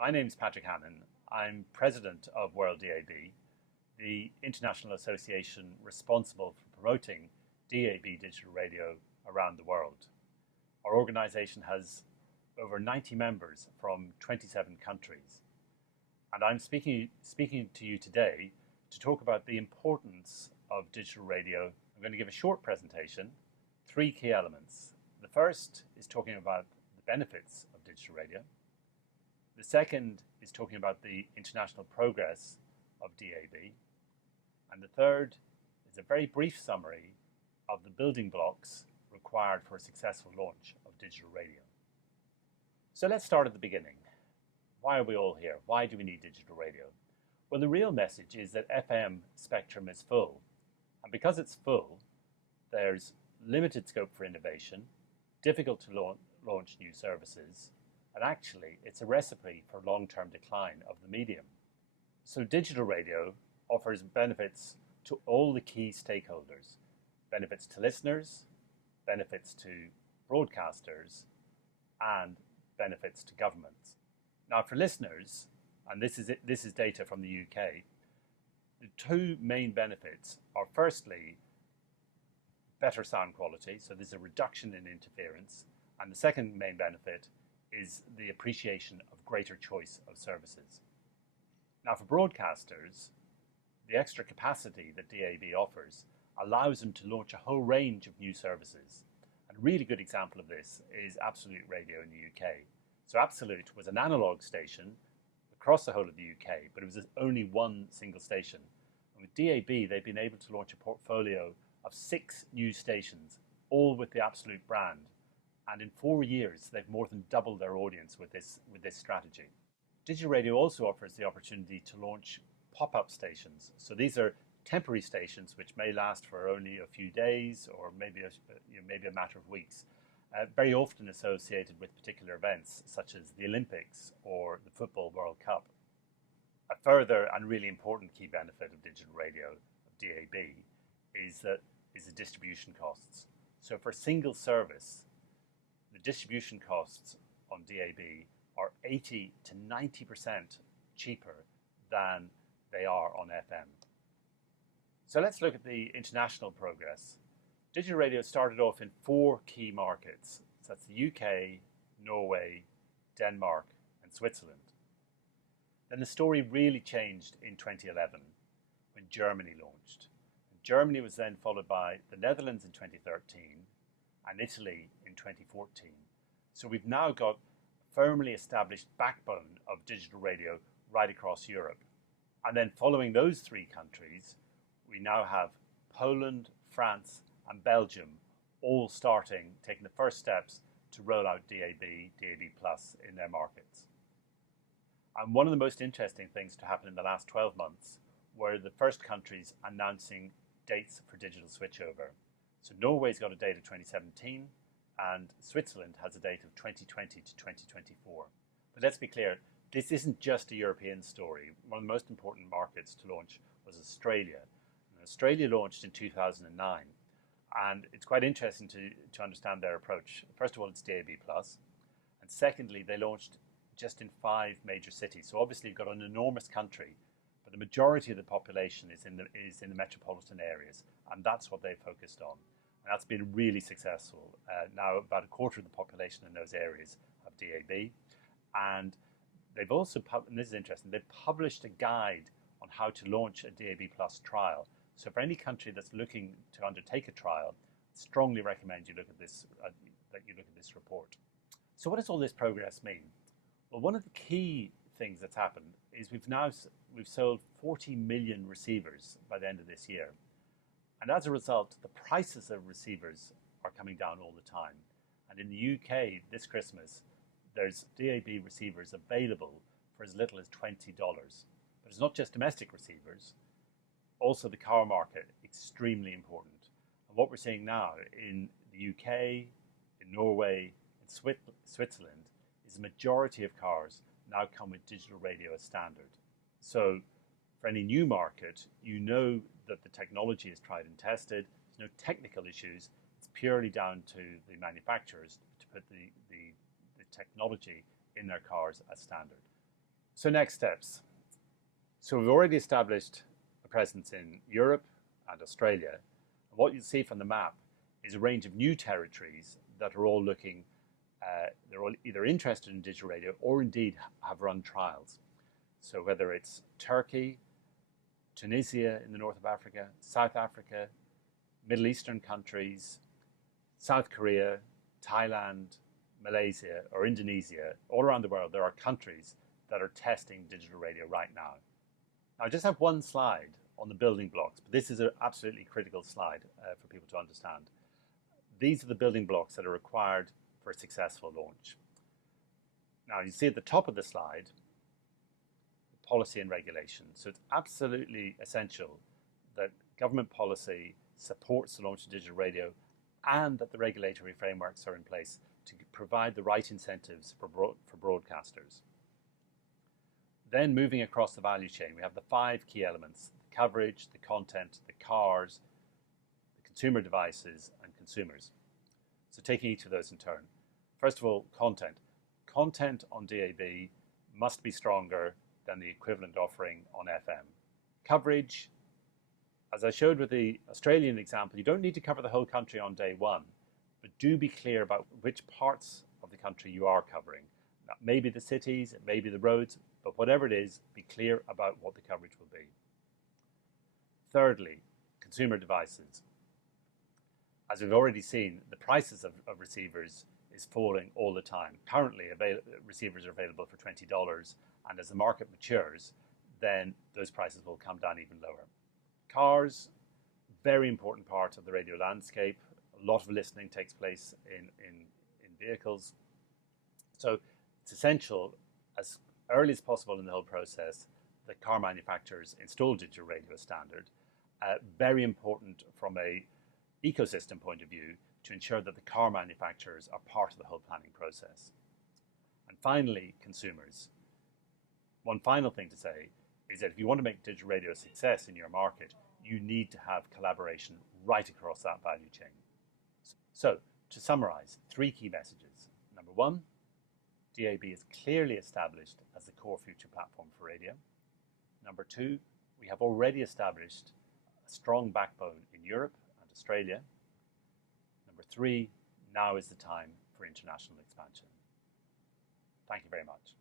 My name is Patrick Hannon. I'm president of WorldDAB, the international association responsible for promoting DAB digital radio around the world. Our organization has over 90 members from 27 countries. And I'm speaking to you today to talk about the importance of digital radio. I'm going to give a short presentation, three key elements. The first is talking about the benefits of digital radio. The second is talking about the international progress of DAB. And the third is a very brief summary of the building blocks required for a successful launch of digital radio. So let's start at the beginning. Why are we all here? Why do we need digital radio? Well, the real message is that FM spectrum is full. And because it's full, there's limited scope for innovation, difficult to launch new services, and actually it's a recipe for long-term decline of the medium. So digital radio offers benefits to all the key stakeholders, benefits to listeners, benefits to broadcasters, and benefits to governments. Now for listeners, and this is data from the UK, the two main benefits are firstly, better sound quality, so there's a reduction in interference, and the second main benefit is the appreciation of greater choice of services. Now for broadcasters, the extra capacity that DAB offers allows them to launch a whole range of new services. And a really good example of this is Absolute Radio in the UK. So Absolute was an analog station across the whole of the UK, but it was only one single station. And with DAB, they've been able to launch a portfolio of 6 new stations, all with the Absolute brand. And in 4 years, they've more than doubled their audience with this strategy. Digital radio also offers the opportunity to launch pop-up stations. So these are temporary stations which may last for only a few days or maybe a matter of weeks, very often associated with particular events such as the Olympics or the Football World Cup. A further and really important key benefit of digital radio, of DAB, is the distribution costs. So for a single service, the distribution costs on DAB are 80 to 90% cheaper than they are on FM. So let's look at the international progress. Digital radio started off in 4 key markets. So that's the UK, Norway, Denmark, and Switzerland. Then the story really changed in 2011 when Germany launched. And Germany was then followed by the Netherlands in 2013 and Italy in 2014. So we've now got a firmly established backbone of digital radio right across Europe. And then following those 3 countries, we now have Poland, France, and Belgium all taking the first steps to roll out DAB Plus in their markets. And one of the most interesting things to happen in the last 12 months were the first countries announcing dates for digital switchover. So Norway's got a date of 2017, and Switzerland has a date of 2020 to 2024. But let's be clear, this isn't just a European story. One of the most important markets to launch was Australia. And Australia launched in 2009, and it's quite interesting to understand their approach. First of all, it's DAB+, and secondly, they launched just in 5 major cities. So obviously you've got an enormous country, but the majority of the population is in the metropolitan areas, and that's what they focused on. And that's been really successful. Now about a quarter of the population in those areas have DAB, and they've also, and this is interesting, they've published a guide on how to launch a DAB Plus trial. So for any country that's looking to undertake a trial, I strongly recommend you look at this, that you look at this report. So what does all this progress mean? Well, one of the key things that's happened is we've sold 40 million receivers by the end of this year. And as a result, the prices of receivers are coming down all the time. And in the UK this Christmas, there's DAB receivers available for as little as $20. But it's not just domestic receivers, also the car market, extremely important. And what we're seeing now in the UK, in Norway, in Switzerland, is the majority of cars now come with digital radio as standard. So for any new market, you know that the technology is tried and tested, there's no technical issues, it's purely down to the manufacturers to put the technology in their cars as standard. So next steps. So we've already established a presence in Europe and Australia. And what you see from the map is a range of new territories that are all looking, they're all either interested in digital radio or indeed have run trials. So whether it's Turkey, Tunisia in the north of Africa, South Africa, Middle Eastern countries, South Korea, Thailand, Malaysia, or Indonesia, all around the world, there are countries that are testing digital radio right now. Now, I just have one slide on the building blocks, but this is an absolutely critical slide for people to understand. These are the building blocks that are required for a successful launch. Now, you see at the top of the slide, policy and regulation. So it's absolutely essential that government policy supports the launch of digital radio and that the regulatory frameworks are in place to provide the right incentives for broadcasters. Then moving across the value chain, we have the 5 key elements: the coverage, the content, the cars, the consumer devices, and consumers. So taking each of those in turn. First of all, content. Content on DAB must be stronger than the equivalent offering on FM. Coverage, as I showed with the Australian example, you don't need to cover the whole country on day one, but do be clear about which parts of the country you are covering. That may be the cities, it may be the roads, but whatever it is, be clear about what the coverage will be. Thirdly, consumer devices. As we've already seen, the prices of receivers is falling all the time. Currently, receivers are available for $20, and as the market matures, then those prices will come down even lower. Cars, very important part of the radio landscape. A lot of listening takes place in vehicles. So it's essential, as early as possible in the whole process, that car manufacturers install digital radio as standard. Very important from a ecosystem point of view to ensure that the car manufacturers are part of the whole planning process. And finally, consumers. One final thing to say is that if you want to make digital radio a success in your market, you need to have collaboration right across that value chain. So, to summarize, 3 key messages. Number 1, DAB is clearly established as the core future platform for radio. Number 2, we have already established a strong backbone in Europe and Australia. Number 3, now is the time for international expansion. Thank you very much.